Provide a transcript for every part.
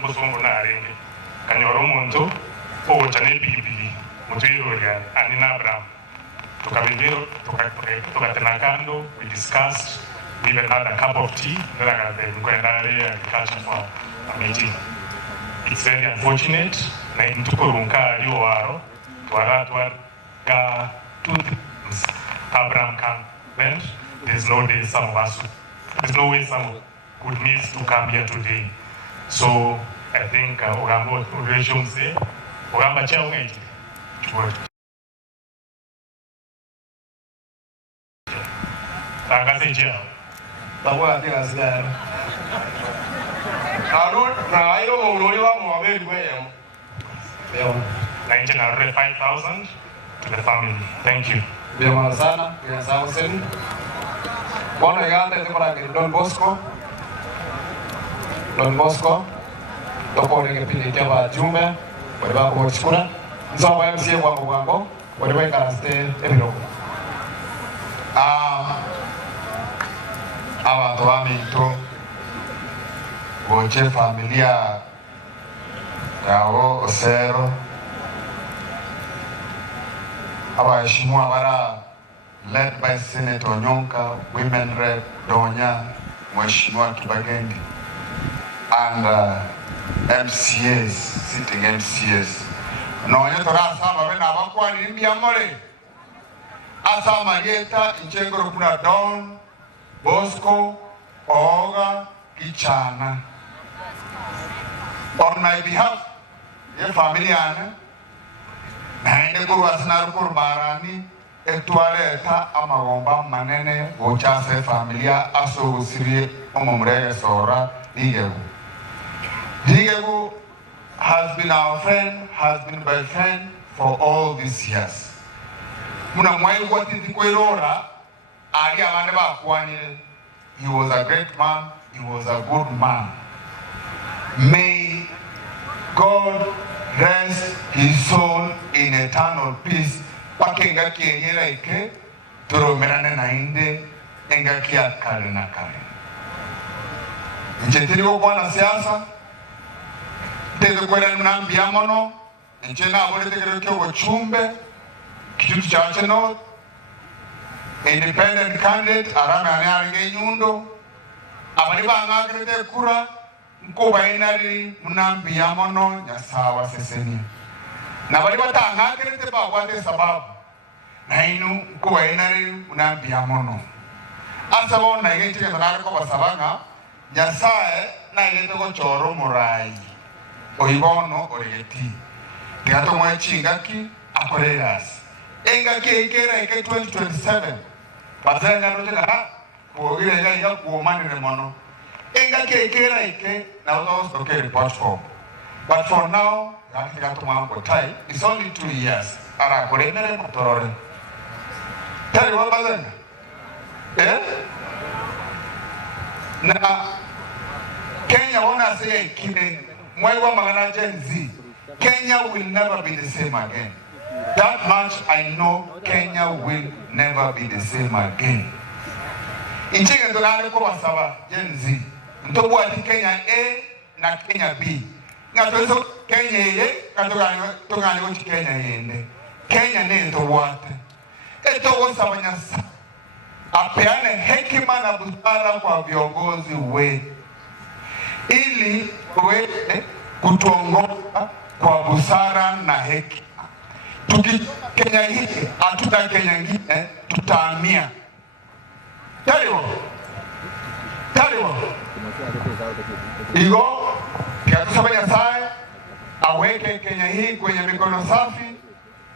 musongo na arenge kanyoro muntu o chane pipi mutiro ya anina Abraham tukabindiro tukatena kando, we discussed, we even had a cup of tea agriculture for a meeting. It's very unfortunate na intukurunka aliowaro twaratwa ga Abraham can bend. There's no way some could miss to come here today. So I think Ogambo relations say Ogamba Chawenge. Tangazinjia. Tawa tinasira. Karo na ayo mongoli wa mwabe duwe. 5,000 to the family. Thank you. Biar sana, biar sama sen. Bona yante te para que Don Bosco. Don Bosco. Toko ni kipindi kia ba jumbe. Wadiba kwa chukuna. Nsawa MCA wangu. Wadiba karaste epiloko. Abantu baminto goche familia yao Osero abaheshimiwa bara led by Senator Nyonka, Women Rep Donya, Mheshimiwa Kibagendi and MCAs, sitting MCAs. Nonya tora asama bena abakwani mbia mole asama yeta inchengoro kuna Don Bosco, Oga, Kichana. On my behalf, your family ana, naende kuwasinaru kurbarani, etualeta amagomba manene, wochase familia aso usiri omomrege sora, Digegu. Digegu has been our friend, has been my friend for all these years. Muna mwai watiti kwerora, he was a great man, he was a good man. May God rest his soul in eternal peace. Pakenga kiengera ike, turomerane na inde, enga kia kare na kare. Nchetiri kwa na siasa, tete kwela mnambia mono, nchena abone tekero kio chumbe, kitu chache no, independent candidate arame ane nyundo abaliba ngakrete kura mkuba inari munambi yamono nyasawa seseni na baliba ta ngakrete ba wate sababu na inu mkuba inari munambi yamono asabo na yete kana ko basabanga nyasae na yete ko choro murai oibono oreti tigato mwa chingaki akoreras enga kekera eke 2027 Bazenga no tena kuogile nga kuomani remono enga kekera ike na uzo okay report form but for now yakika to mambo tai it's only 2 years ara koremere motorore tari wa bazenga na Kenya wana say kine mwewa magana Gen Z Kenya will never be the same again. That much I know, Kenya will never be the same again. In Chile, the Article was Gen Z. Ntobu ati Kenya A na Kenya B. Ngatozo Kenya A, katogani uchi Kenya A. Kenya ne ntobu ati. Eto wasabanya sa. Apeane hekima na busara kwa viongozi we. Ili we kutuongoza kwa busara na hekima. Tuki Kenya hii, atuta Kenya ngine, tutaamia. Tariwo. Igo, kia tusabanya sae, aweke Kenya hii kwenye mikono safi,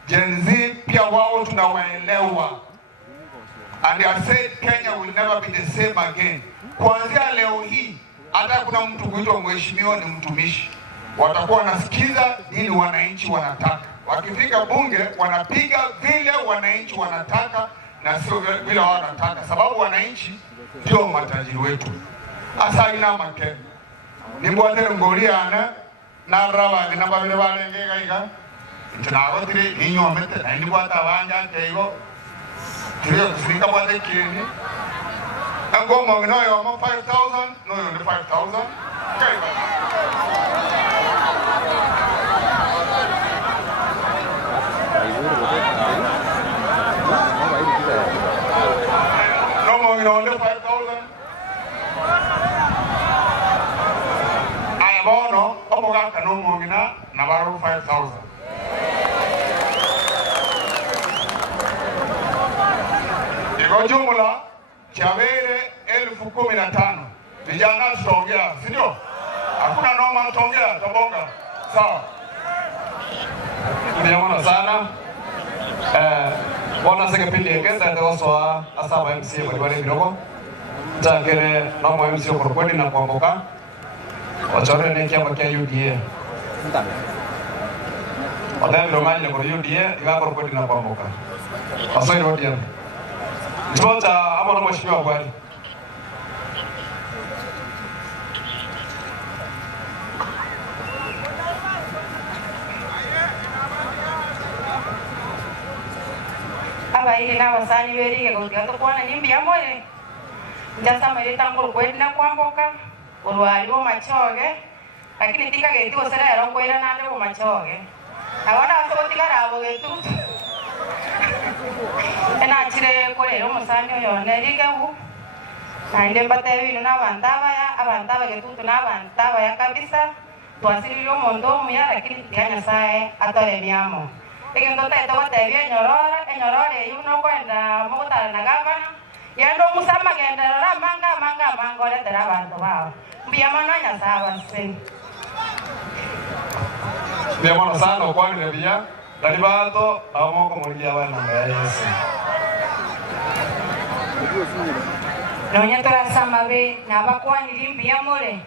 Gen Z pia wao tunawaelewa. And I said Kenya will never be the same again. Kuanzia leo hii, hata kuna mtu kuitwa mheshimiwa ni mtumishi. Watakuwa wanasikiza nini wananchi wanataka. Wakifika bunge wanapiga vile wananchi wanataka na sio vile wanataka, sababu wananchi ndio matajiri wetu. Asa ina make nimbwate ngoliana na rawa ni namba vile balengeka ika ntanaro tiri ninyo mete na nimbwata banja keigo tiri kufika bwate kini ango mo no yo 5,000 no yo 5,000 kaiba bono omoga kanungu ngina na baru 5,000 iko jumla chabere 15,000 vijana tutaongea si ndio hakuna noma tutaongea tabonga sawa Ndiamona sana bona sege pili ngeza ndio swa asaba MC kwa wale kidogo takere na mwa MC kwa kweli na kuamboka wachore ne kia kwa UDA Odem romani kwa UDA iga kwa kweli na kuamboka asoi rodia Tuta ama na mheshimiwa kwani abaire n'abasani berige kugira tukwana nimbi amore njasa mere tango kwenda kwamboka olwali bo machoge lakini tika getu osera yaro kwera nande bo machoge abana basobotika rabo getu ena chire korero musani oyo nerige u ande batebi n'abantaba ya abantaba getu n'abantaba ya kabisa twasiriro mondo muya lakini tikanya sae atore byamo Ego tete batebye enyorore yuno kwenda mugutara na gavana yendo musama gendera manga ore tera abantu bao mbia mananya sawa sen Mbia mana sana kwa ni bia dali bato amoko mulia bana ya Yesu Nonya tora samabe na bakwani limbia more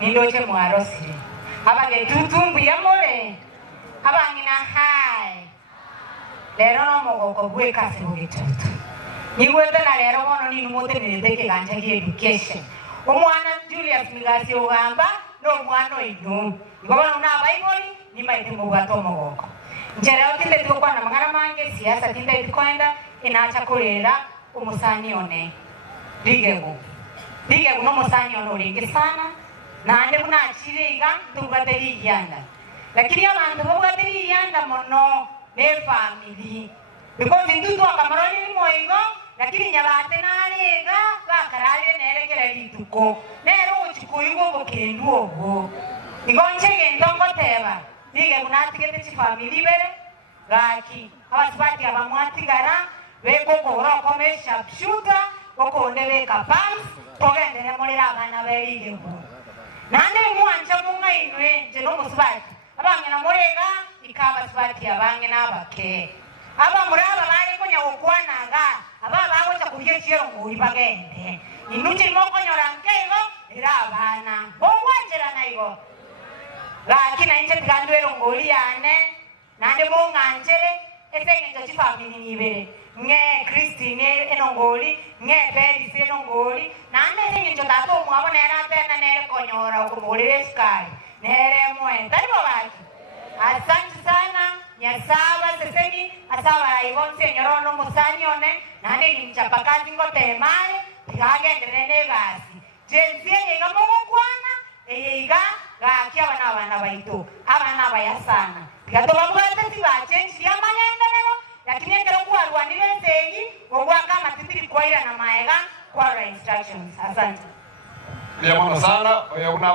nindoche mwarosiri abage tutumbia more abangina hai lero no mogoko bwe kasi bugitutu nigwete na lero bono ni numote nirete ganja ki education omwana Julius Migasi ogamba no mwana oino ngobona una Bible ni maite mugato mogoko njereo tinde tukwa na mangana mange siasa tinde tukwenda inaacha kurera umusani one ligego no musani ono lingi sana na ande kuna achiriga tugateri yanda lakini abantu bogateri yanda mono ne family because ndutu akamaroni ni moigo lakini nyabate nalega bakarale neregera lituko nero uchikuigo bokendu obo igonche gendongo teba dige kunatigete chi family bere gaki abasibati abamwatigara beko kora komesha pshuta boko ndebe kapam togende ne molera abana berige bu nande mwanja munga inwe je no musibati abangena morega ikaba sibati abange nabake aba muraba bari kunya okwananga aba bago cha kuye chiro nguri bagende inuti moko nyorankego era abana bongwanjera naigo lakini inje tigandwero nguri yane nande monganjere esenge cha family nibere nge Christine enongoli nge Peris enongoli nande esenge cha tato mwabone era tena nere konyora okumulire sky nere mwenda ibo baki asante sana nyasaba seseni asaba ibonse nyorono musanyone nande ni mchapakazi ngote male tigagendere negasi jenzie yenga mugukwana eyiga gaki abana baito abana bayasana tigatoba mugate tibachenji yamanyendelero lakini ekero kuarwanire segi ogwaka matitiri kwaira na maega kwa instructions asante Ndiamona sana oyo una